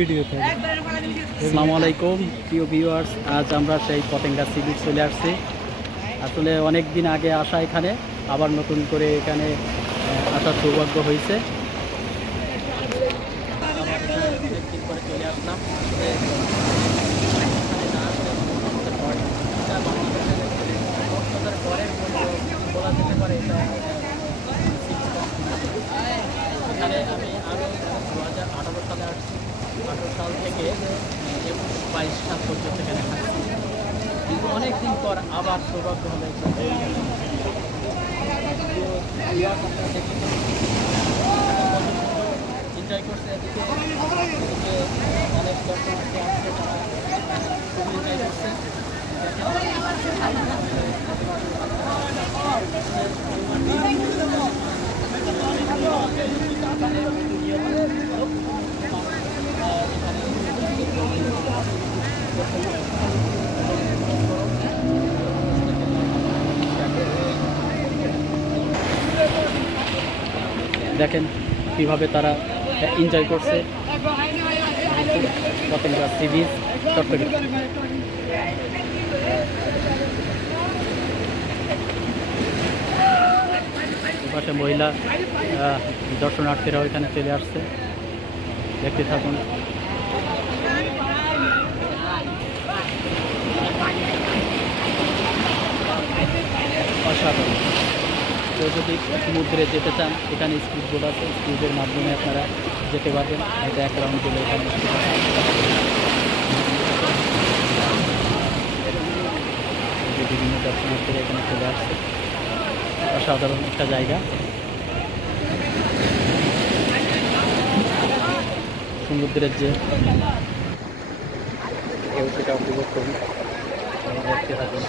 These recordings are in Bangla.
ভিডিওতে। আসসালামু আলাইকুম প্রিয় ভিউয়ার্স, আজ আমরা সেই পতেঙ্গা সি বিচ চলে আসছি। আসলে অনেক দিন আগে আসা, এখানে আবার নতুন করে এখানে আসার সৌভাগ্য হয়েছে। অনেকদিন পরে চলে আসলাম। আসলে এখানে না আসলে মনে হয় এটা বাংলাদেশের কক্সবাজার পরের বলা যেতে পারে। এটা এখানে আমি আরও 2018 সালে আসছি। 18 সাল থেকে 22 সাল পর্যন্ত এখানে থাকছি, কিন্তু অনেকদিন পর আবার সৌভাগ্য হলে এনজয় করছে। এদিকে অনেক দর্শনার্থী আসছে, তারা খুব এনজয় করছে। দেখেন কীভাবে তারা এনজয় করছে পতেঙ্গা সি বিচ চট্টগ্রাম। পাশে মহিলা দর্শনার্থীরা ওইখানে চলে আসছে, দেখতে থাকুন। অসাধারণ। কেউ যদি সমুদ্রে যেতে চান, এখানে স্পিড বোট আছে, স্পিডের মাধ্যমে আপনারা যেতে পারবেন। এটা এক রাউন্ড গেলে এখানে বিভিন্ন দর্শনার্থীরা এখানে চলে আসছে। অসাধারণ একটা জায়গা, সমুদ্রের যে কেউ সেটা উপভোগ করুন, দেখতে থাকুন।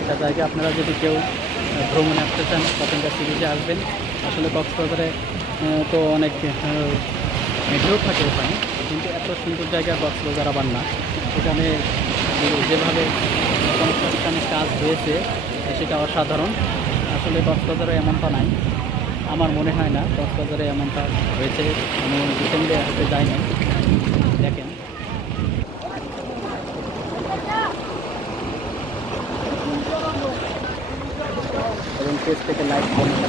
একটা জায়গা, আপনারা যদি কেউ ভ্রমণে আসতে চান পতেঙ্গা সি বিচে আসবেন। আসলে কক্সবাজারে তো অনেক মেঘেও থাকে ওখানে, কিন্তু এত সুন্দর জায়গা কক্সবাজার আবার না। এখানে যেভাবে কনস্ট্রাকশনের কাজ হয়েছে সেটা অসাধারণ। আসলে কক্সবাজারে এমনটা নাই, আমার মনে হয় না কক্সবাজারে এমনটা হয়েছে। আমি রিসেন্টলি হয়তো যাইনি। দেখেন এবং পেজ থেকে লাইক কমেন্ট।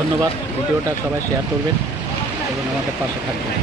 ধন্যবাদ। ভিডিওটা সবাই শেয়ার করবেন এবং আমাদের পাশে থাকবেন।